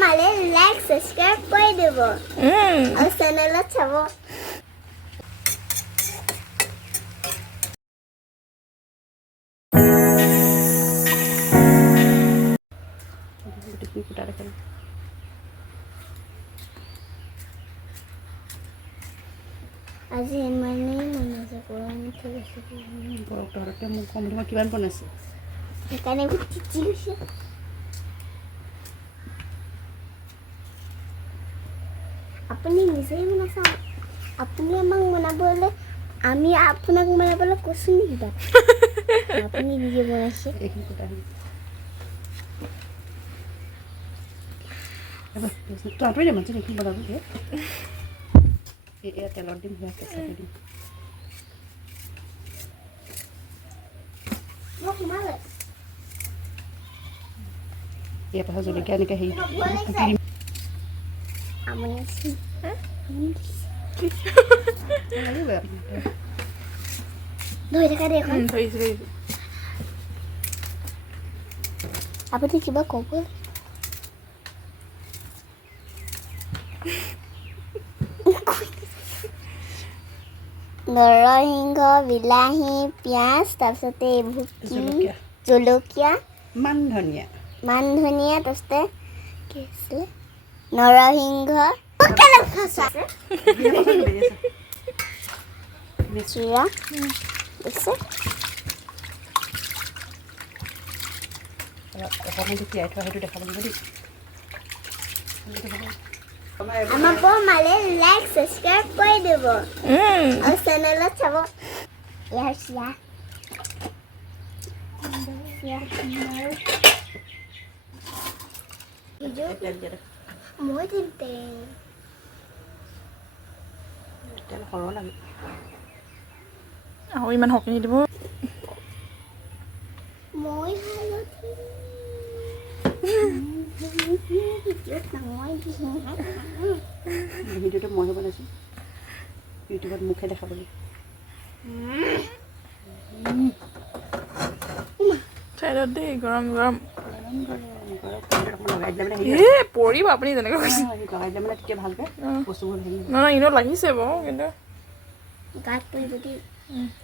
মালে like subscribe কৰে দেব R চ্যানেলত চাব আজি ইমানেই মন আছে গৰম উঠি গৈছে বৰফটো মোক কম তোমাৰ কিমান বনাইছে সেইকাৰণে তিতি গৈছে আপুনি নিজেই বনাইছে আপুনি আমাক বনাবলৈ আমি আপোনাক বনাবলৈ কৈছোঁ নেকি তাত আপুনি নিজে বনাইছে এইখিনি কথা তো আঁতৰি দে মাছে এইখিনি বনাব দিয়ে এয়া তেলত দিম সেয়া কেঁচাকৈ দিম ইয়াৰ পাছত জলকীয়া এনেকৈ হেৰি টুকি দিম ধৰি থকা দে এখন আপুনি কিবা ক'ব নৰসিংহ বিলাহী পিঁয়াজ তাৰপিছতে এইবোৰ জলকীয়া মান ধনিয়া তাৰপিছতে কি আছিলে নৰসিংহ জিৰা দিছে অকণমান তিয়াই থোৱা সেইটো দেখাব লাগিব দেই আমাৰ মালে লাইক সাবস্ক্ৰাইব কৰে দেব আৰ চ্যানেলত চাব ইয়াৰ চিয়া মই দিম তেল সৰহ লাগে আৰু ইমান সৰহকৈ দিব মই হালধি ভিডিঅ'টো মইহে বনাইছোঁ ইউটিউবত মুখে দেখাবলৈ চাইডত দেই গৰম লগাই দিলে মানে এই পৰিব আপুনি যেনেকৈ কৈছে লগাই দিলে মানে তেতিয়া ভালকৈ বস্তুবোৰ হেৰি নহয় ইনত লাগিছে বাৰু কিন্তু গাত পৰিব দেই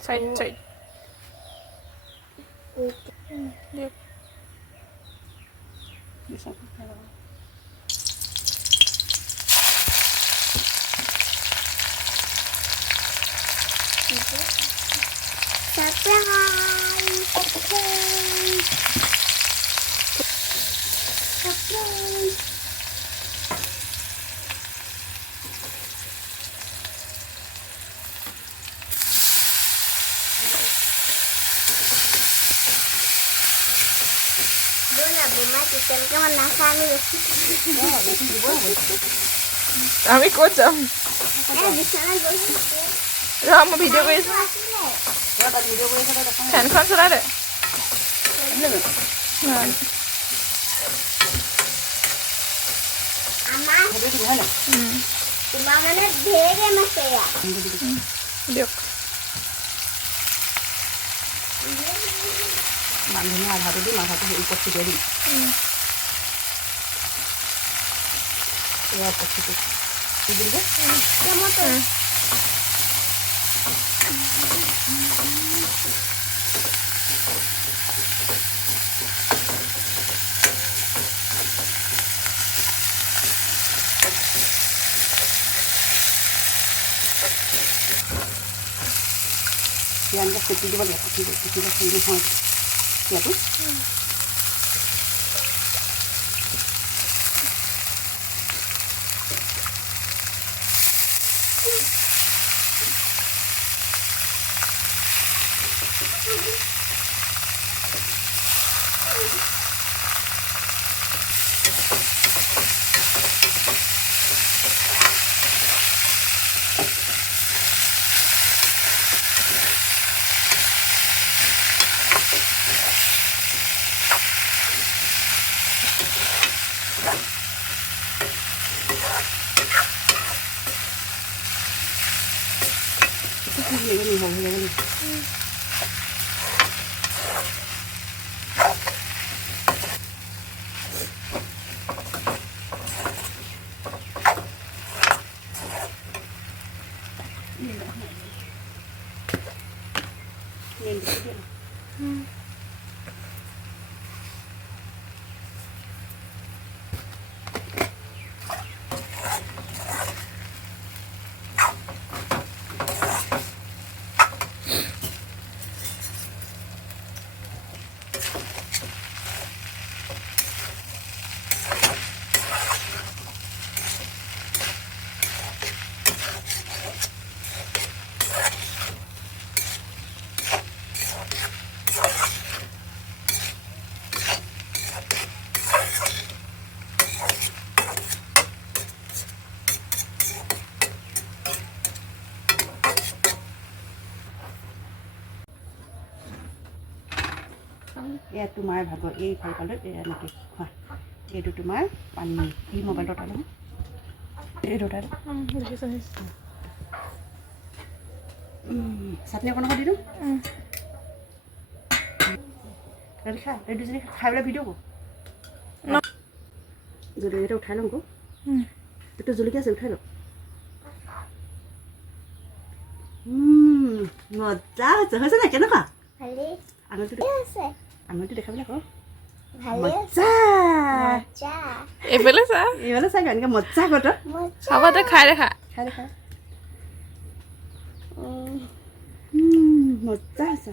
চাইড দিয়ক আমি ক'ত যাম ৰ মই ভিডিঅ' কৰি আছোঁ ফেনখন চলাই দে তোমাৰ মানে ঢেৰ গেম আছে দিয়ক মানুহে আধাটো দিম আধাটো ওপৰত ছটিয়াই দিম এয়া ওপৰত ছটিয়াই দিম যে এনেকৈ ছটিয়াই দিব লাগিব ছটিয়াই হেৰি নহয় ইয়াতো এয়া তোমাৰ ভাগৰ এই ফালফালে এনেকৈ খোৱা এইটো তোমাৰ পানী এই মোবাইলটো উঠাই ল'ম এইটো উঠাই ল'ম চাটনি অকণ দি দিওঁ খা এই দুজনী খাই পেলাই ভিডিঅ' কৰোঁ জলকীয়াটো উঠাই ল'ম আকৌ এইটো জলকীয়া আছে উঠাই লওঁ মজা হৈছে নাই কেনেকুৱা ভালেই আঙুলিটো আছে আঙুলিটো দেখাবলৈ আকৌ ভালেই আছে মজা মজা এইফালে চা এইফালে চাই এনেকৈ মজা কত মজা হ'ব দে খাই দেখা খাই দেখা মজা আছে